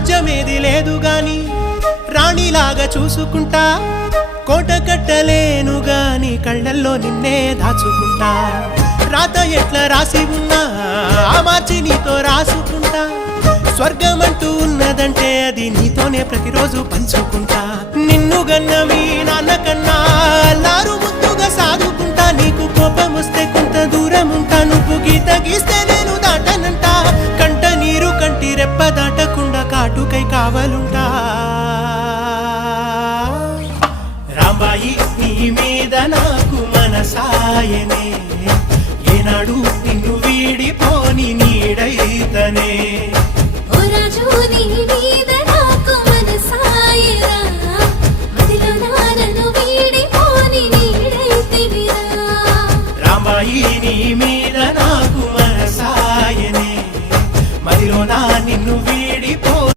రాజ్యమేది లేదు గాని రాణిలాగా చూసుకుంటా, కోట కట్టలేను గాని కళ్ళల్లో నిన్నే దాచుకుంటా. రాత ఎట్లా రాసి ఉన్నా మార్చి నీతో రాసుకుంటా, స్వర్గమంటూ ఉన్నదంటే అది నీతోనే ప్రతిరోజు పంచుకుంటా. నిన్ను గన్న మీ నాన్న కన్నా లారు ముద్దుగా సాదుకుంటా, నీకు కోపం వస్తే కొంత దూరం ఉంటా, నువ్వు గీత గీస్తే నేను దాటనంట, కంట నీరు కంటి రెప్ప దాటకుండా కాటుకై కావలుంటా. రాంబాయి నీ మీద నాకు మనసాయనే, ఏనాడు నిన్ను వీడిపోని నీడైతనే. ఓ రాజు నీ